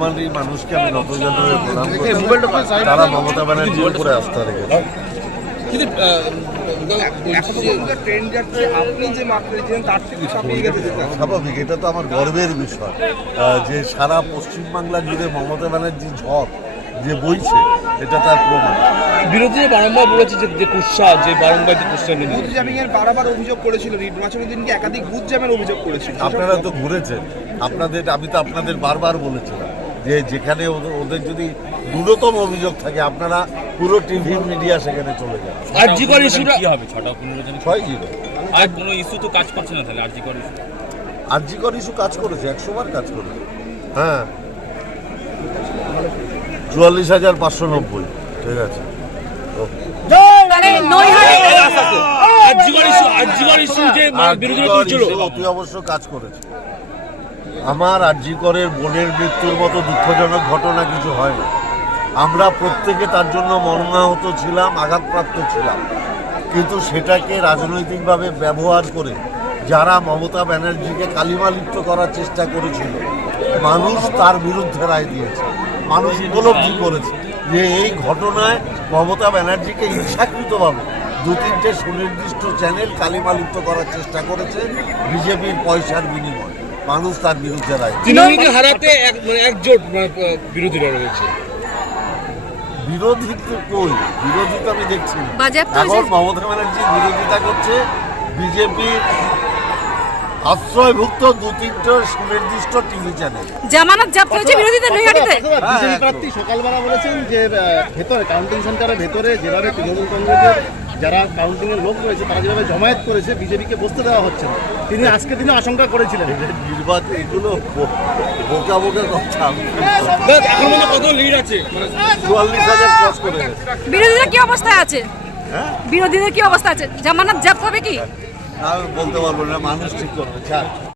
বাঙালি মানুষকে আমি নতজানু প্রণাম করছি। তারা মমতা ব্যানার্জির উপরে আস্থা রেখেছে। স্বাভাবিক, এটা তো আমার গর্বের বিষয় যে সারা পশ্চিমবাংলা জুড়ে মমতা ব্যানার্জির ঝড় যে বইছে, এটা তার প্রমাণ। বিরোধীরা বারংবার বলেছে যে কুৎসা, যে বারংবার যে কুৎসা বুথ জ্যামিং এর বারবার অভিযোগ করেছিল, নির্বাচনের দিনকে একাধিক বুথ জ্যামের অভিযোগ করেছিল। আপনারা তো ঘুরেছেন, আমি তো আপনাদের বারবার বলেছিলাম যে যেখানে ওদের যদি ন্যূনতম অভিযোগ থাকে আপনারা পুরো টিভি মিডিয়া সেখানে চলে যান। আরজিকর ইস্যুটা কি হবে? 6টা 15 জন 6-0 আর কোনো ইস্যু তো কাজ করছে না, তাহলে আরজিকর ইস্যু কাজ করেছে, 100 বার কাজ করেছে। হ্যাঁ, 44,590। ঠিক আছে, অতি অবশ্য কাজ করেছে। আমার আরজিকরের বোনের মৃত্যুর মতো দুঃখজনক ঘটনা কিছু হয় না। আমরা প্রত্যেকে তার জন্য মর্মাহত ছিলাম, আঘাতপ্রাপ্ত ছিলাম, কিন্তু সেটাকে রাজনৈতিকভাবে ব্যবহার করে যারা মমতা ব্যানার্জিকে কালিমালিপ্ত করার চেষ্টা করেছিল, মানুষ তার বিরুদ্ধে রায় দিয়েছে। মানুষ উপলব্ধি করেছে যে এই ঘটনায় মমতা ব্যানার্জিকে ইচ্ছাকৃতভাবে 2-3টে সুনির্দিষ্ট চ্যানেল কালিমালিপ্ত করার চেষ্টা করেছে বিজেপির পয়সার বিনিময়ে। মানুষ তার বিরুদ্ধে রায়। তৃণমূলকে হারাতে একজোট বিরোধীরা রয়েছে। বিরোধী তো কই? বিরোধী তো আমি দেখছি না। এখন মমতা ব্যানার্জি বিরোধিতা করছে বিজেপির আশ্রয়ভুক্ত 2-3টে সুনির্দিষ্ট টিভি চ্যানেল। জামানত জব্দ হয়েছে বিরোধীদের নৈহাটিতে। বিজেপি প্রার্থী সকালবেলা বলেছেন যে ভেতরে কাউন্টিং সেন্টারের ভেতরে যেভাবে তৃণমূল কংগ্রেসের যারা কাউন্টিং এর লোক রয়েছে তারা যেভাবে জমায়েত করেছে, বিজেপিকে বসতে দেওয়া হচ্ছে না। তিনি আজকে দিনে আশঙ্কা করেছিলেন নির্বাচন এগুলো বোকা বোকা কথা। এখন কত লিড আছে? 44,000 ক্রস করে গেছে। বিরোধীরা কি অবস্থায় আছে? বিরোধীদের কি অবস্থা আছে? জামানত জব্দ হবে কি? আমি বলতে পারবো না, মানুষ ঠিক করবে।